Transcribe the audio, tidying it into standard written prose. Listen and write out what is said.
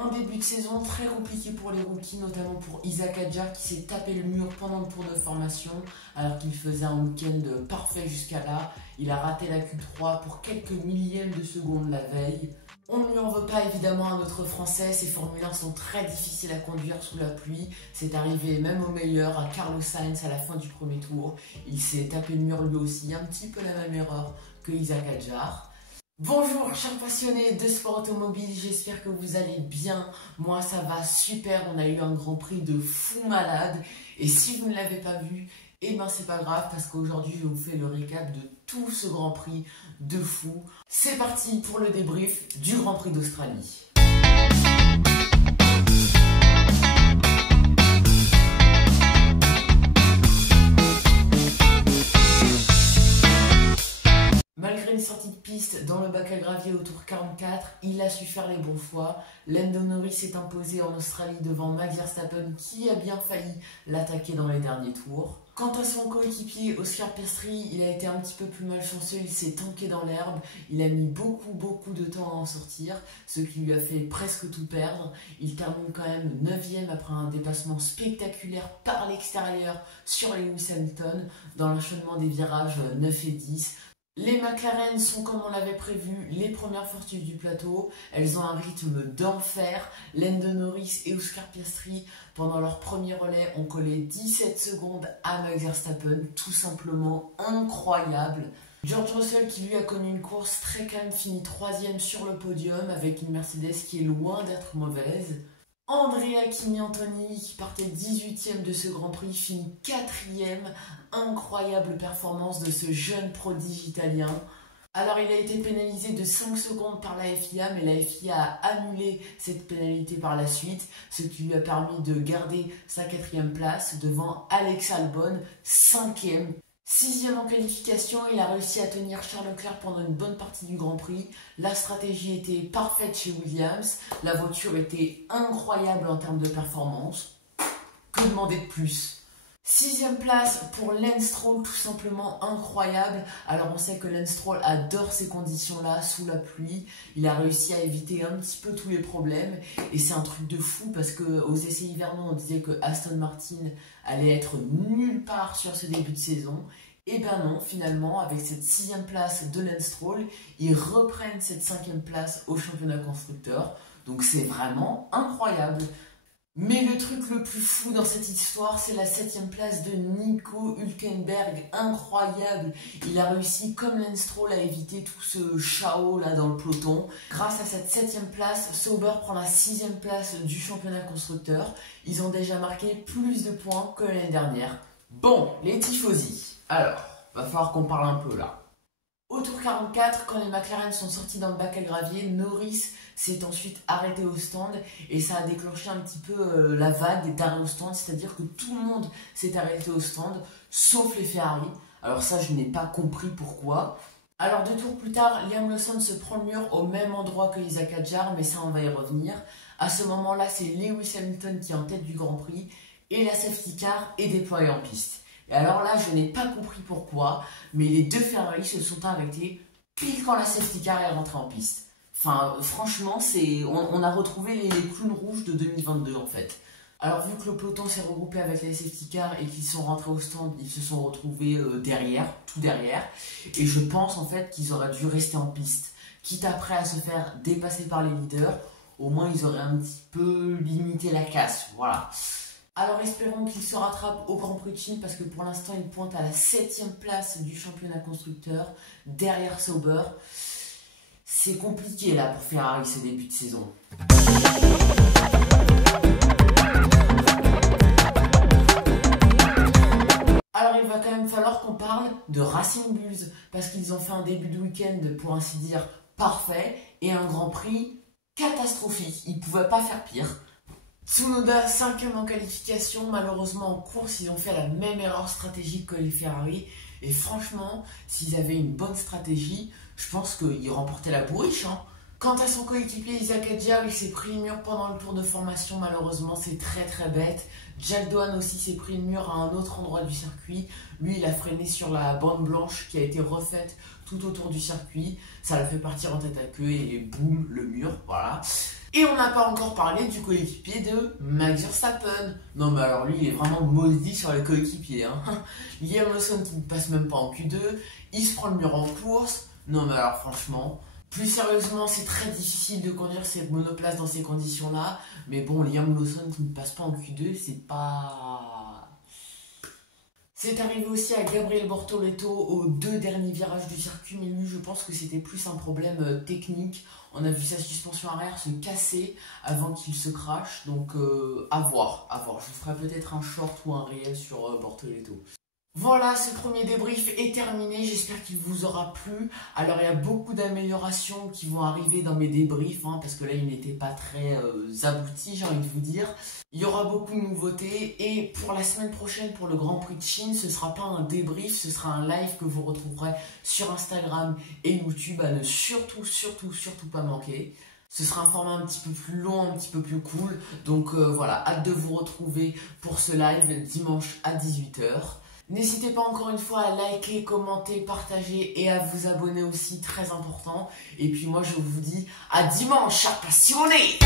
Un début de saison très compliqué pour les rookies, notamment pour Isaac Hadjar qui s'est tapé le mur pendant le tour de formation alors qu'il faisait un week-end parfait jusqu'à là. Il a raté la Q3 pour quelques millièmes de seconde la veille. On ne lui en veut pas évidemment à notre français, ces Formule 1 sont très difficiles à conduire sous la pluie. C'est arrivé même au meilleur à Carlos Sainz à la fin du premier tour. Il s'est tapé le mur lui aussi, un petit peu la même erreur que Isaac Hadjar. Bonjour chers passionnés de sport automobile, j'espère que vous allez bien. Moi ça va super, on a eu un grand prix de fou malade. Et si vous ne l'avez pas vu, eh ben c'est pas grave parce qu'aujourd'hui je vous fais le récap de tout ce grand prix de fou. C'est parti pour le débrief du Grand Prix d'Australie. Malgré une sortie de piste dans le bac à gravier au tour 44, il a su faire les bons choix. Lando Norris s'est imposé en Australie devant Max Verstappen qui a bien failli l'attaquer dans les derniers tours. Quant à son coéquipier Oscar Piastri, il a été un petit peu plus malchanceux, il s'est tanké dans l'herbe, il a mis beaucoup de temps à en sortir, ce qui lui a fait presque tout perdre. Il termine quand même 9ème après un dépassement spectaculaire par l'extérieur sur Lewis Hamilton dans l'enchaînement des virages 9 et 10. Les McLaren sont comme on l'avait prévu, les premières fortunes du plateau. Elles ont un rythme d'enfer. Lando Norris et Oscar Piastri, pendant leur premier relais, ont collé 17 secondes à Max Verstappen. Tout simplement incroyable. George Russell, qui lui a connu une course très calme, finit 3ème sur le podium avec une Mercedes qui est loin d'être mauvaise. Andrea Gignattoni, qui partait 18ème de ce Grand Prix, finit 4ème. Incroyable performance de ce jeune prodige italien. Alors il a été pénalisé de 5 secondes par la FIA, mais la FIA a annulé cette pénalité par la suite, ce qui lui a permis de garder sa 4ème place devant Alex Albon, 5ème. 6ème en qualification, il a réussi à tenir Charles Leclerc pendant une bonne partie du Grand Prix. La stratégie était parfaite chez Williams. La voiture était incroyable en termes de performance. Que demander de plus? 6ème place pour Lance Stroll, tout simplement incroyable. Alors on sait que Lance Stroll adore ces conditions-là, sous la pluie. Il a réussi à éviter un petit peu tous les problèmes. Et c'est un truc de fou parce qu'aux essais hivernaux, on disait que Aston Martin allait être nulle part sur ce début de saison. Et ben non, finalement, avec cette 6ème place de Lance Stroll, ils reprennent cette 5ème place au championnat constructeur. Donc c'est vraiment incroyable. Mais le truc le plus fou dans cette histoire, c'est la 7ème place de Nico Hülkenberg. Incroyable. Il a réussi, comme Lance Stroll, à éviter tout ce chaos là dans le peloton. Grâce à cette 7ème place, Sauber prend la 6ème place du championnat constructeur. Ils ont déjà marqué plus de points que l'année dernière. Bon, les tifosi. Alors, va falloir qu'on parle un peu là. Au tour 44, quand les McLaren sont sortis dans le bac à gravier, Norris s'est ensuite arrêté au stand et ça a déclenché un petit peu la vague d'arrêt au stand, c'est-à-dire que tout le monde s'est arrêté au stand, sauf les Ferrari. Alors ça, je n'ai pas compris pourquoi. Alors 2 tours plus tard, Liam Lawson se prend le mur au même endroit que Isaac Hadjar, mais ça on va y revenir. À ce moment-là, c'est Lewis Hamilton qui est en tête du Grand Prix et la safety car est déployée en piste. Et alors là, je n'ai pas compris pourquoi, mais les 2 Ferrari se sont arrêtés pile quand la safety car est rentrée en piste. Enfin, franchement, on a retrouvé les clowns rouges de 2022 en fait. Alors vu que le peloton s'est regroupé avec les safety cars et qu'ils sont rentrés au stand, ils se sont retrouvés derrière, tout derrière. Et je pense en fait qu'ils auraient dû rester en piste. Quitte après à se faire dépasser par les leaders, au moins ils auraient un petit peu limité la casse, voilà. Alors espérons qu'il se rattrape au Grand Prix de Chine parce que pour l'instant il pointe à la 7ème place du championnat constructeur derrière Sauber. C'est compliqué là pour Ferrari ce début de saison. Alors il va quand même falloir qu'on parle de Racing Bulls parce qu'ils ont fait un début de week-end pour ainsi dire parfait et un Grand Prix catastrophique. Ils ne pouvaient pas faire pire. Tsunoda, 5ème en qualification, malheureusement en course, ils ont fait la même erreur stratégique que les Ferrari. Et franchement, s'ils avaient une bonne stratégie, je pense qu'ils remportaient la bourriche. Quant à son coéquipier Isaac Hadjar, il s'est pris le mur pendant le tour de formation, malheureusement c'est très bête. Jack Doohan aussi s'est pris le mur à un autre endroit du circuit. Lui, il a freiné sur la bande blanche qui a été refaite tout autour du circuit. Ça l'a fait partir en tête à queue et boum, le mur, voilà. Et on n'a pas encore parlé du coéquipier de Max Verstappen. Non mais alors lui il est vraiment maudit sur les coéquipiers. Liam Lawson qui ne passe même pas en Q2, il se prend le mur en course. Non mais alors franchement, plus sérieusement c'est très difficile de conduire cette monoplace dans ces conditions-là. Mais bon, Liam Lawson qui ne passe pas en Q2, c'est pas... C'est arrivé aussi à Gabriel Bortoleto aux 2 derniers virages du circuit, mais lui, je pense que c'était plus un problème technique. On a vu sa suspension arrière se casser avant qu'il se crache, donc à voir. Je ferai peut-être un short ou un réel sur Bortoleto. Voilà, ce premier débrief est terminé, j'espère qu'il vous aura plu. Alors il y a beaucoup d'améliorations qui vont arriver dans mes débriefs, parce que là il n'était pas très abouti, j'ai envie de vous dire. Il y aura beaucoup de nouveautés et pour la semaine prochaine, pour le Grand Prix de Chine, ce ne sera pas un débrief, ce sera un live que vous retrouverez sur Instagram et YouTube à ne surtout pas manquer. Ce sera un format un petit peu plus long, un petit peu plus cool, donc voilà, hâte de vous retrouver pour ce live dimanche à 18 h. N'hésitez pas encore une fois à liker, commenter, partager et à vous abonner aussi, très important. Et puis moi je vous dis à dimanche, chers passionnés!